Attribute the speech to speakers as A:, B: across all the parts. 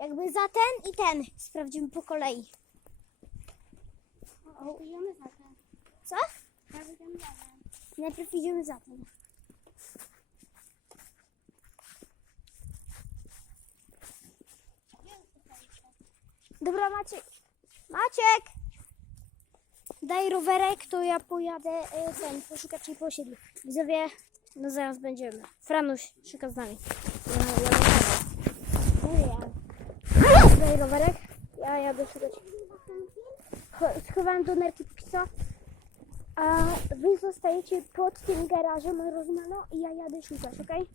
A: Jakby za ten i ten. Sprawdzimy po kolei.
B: Idziemy za ten.
A: Co?
B: Tak, idziemy za ten.
A: Najpierw idziemy za ten. Dobra, Maciek. Maciek! Daj rowerek, to ja pojadę e, ten, poszukać jej po osiedlu. Widzowie, no zaraz będziemy. Franuś szuka z nami. Ja, ja. Daj rowerek, ja jadę szukać. Cho- Schowałem do nerki co. A wy zostajecie pod tym garażem Rozmano i ja jadę szukać, okej?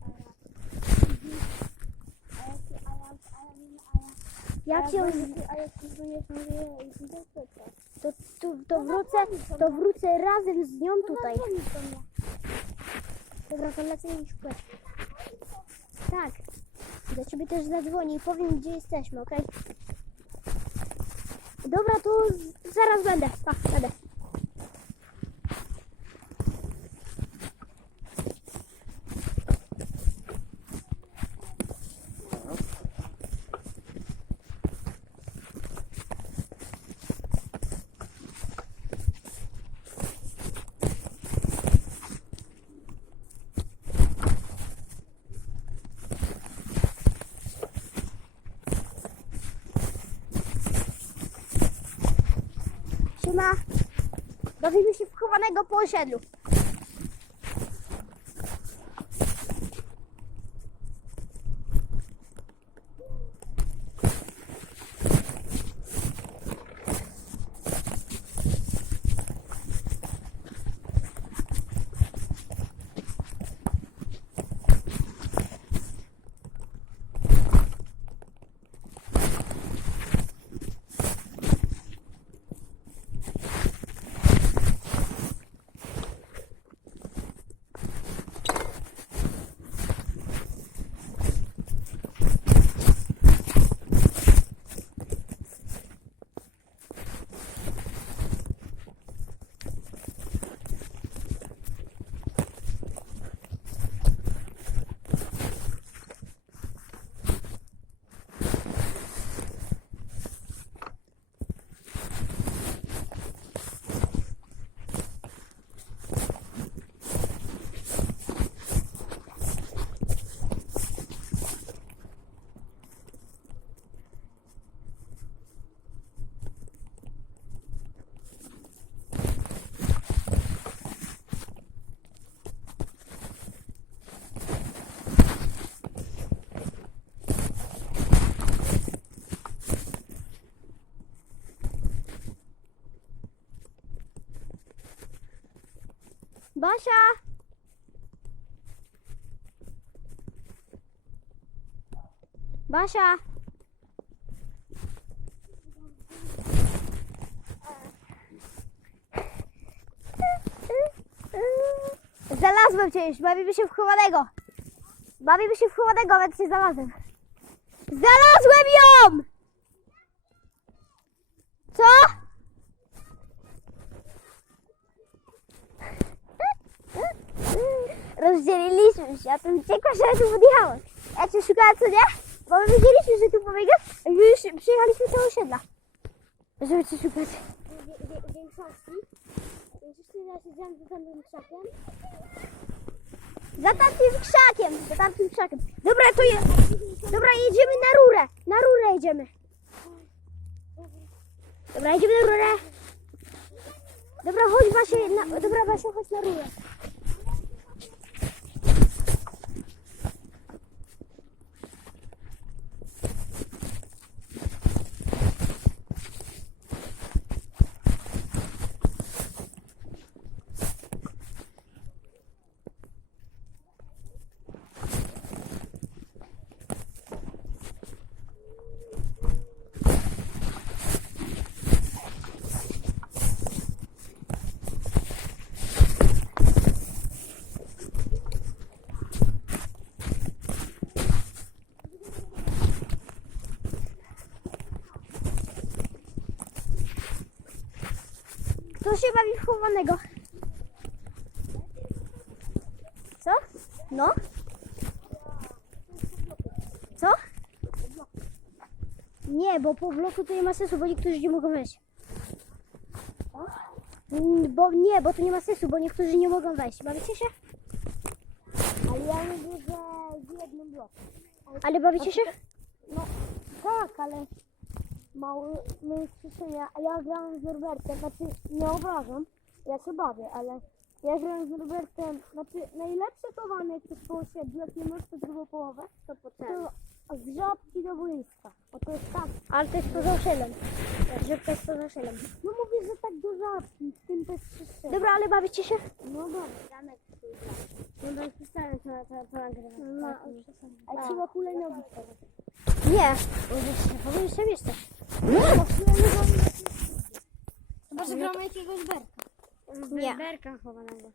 B: A jak a
A: się
B: A jak i to
A: to, to, to wrócę, to wrócę razem z nią tutaj. Dobra, to lecę jej szukać. Tak. Do ciebie też zadzwonię i powiem gdzie jesteśmy, okej? Dobra, to zaraz będę. Pa, będę. Siema. Bawimy się w chowanego po osiedlu. Basia! Basia! Znalazłem cię już, bawimy się w chowanego. Bawimy się w chowanego, więc się znalazłem. Znalazłem ją! Co? Rozdzieliliśmy się, a ty uciekłaś, ale tu podjechałeś. Ja cię szukałem, co nie? Bo my wiedzieliśmy, że tu pobiegasz, a my już przyjechaliśmy do osiedla. Żeby cię szukać.
B: Większości. Większości ja siedziałam za tamtym krzakiem.
A: Za tamtym krzakiem, za tamtym krzakiem. Dobra, to je... Dobra, jedziemy na rurę. Na rurę jedziemy. Dobra, jedziemy na rurę. Dobra, chodź Basia, na... dobra Basia, chodź na rurę. Kto się bawi w chowanego? Co? No? Co? Nie, bo po bloku to nie ma sensu, bo niektórzy nie mogą wejść. Mm, Bo nie, bo to nie ma sensu, bo niektórzy nie mogą wejść. Bawicie się?
B: Ale ja mówię, że w jednym bloku.
A: Ale bawicie się?
B: No tak, ale mały my słyszenia, a ja grałem z Norbertem, znaczy nie obrażam, ja się bawię, ale ja grałem z Norbertem, znaczy najlepsze chowane jak coś po osiedlu, jak nie masz to drugą połowę, to po to z żabki do boiska. O to jest tak.
A: Ale to jest poza oszelem. Żywka jest poza oszelem.
B: No mówię, że tak do żabki, w tym też przyszedł.
A: Dobra, ale bawicie się?
B: No dobra. Janek No to jest pisane, co to, to nagrywa.
A: No,
B: A trzeba hulajnogi wstawiać.
A: Nie. Powinniście mieć też.
B: Chyba, że gramy jakiegoś berka.
A: Nie.
B: Berka chowanego.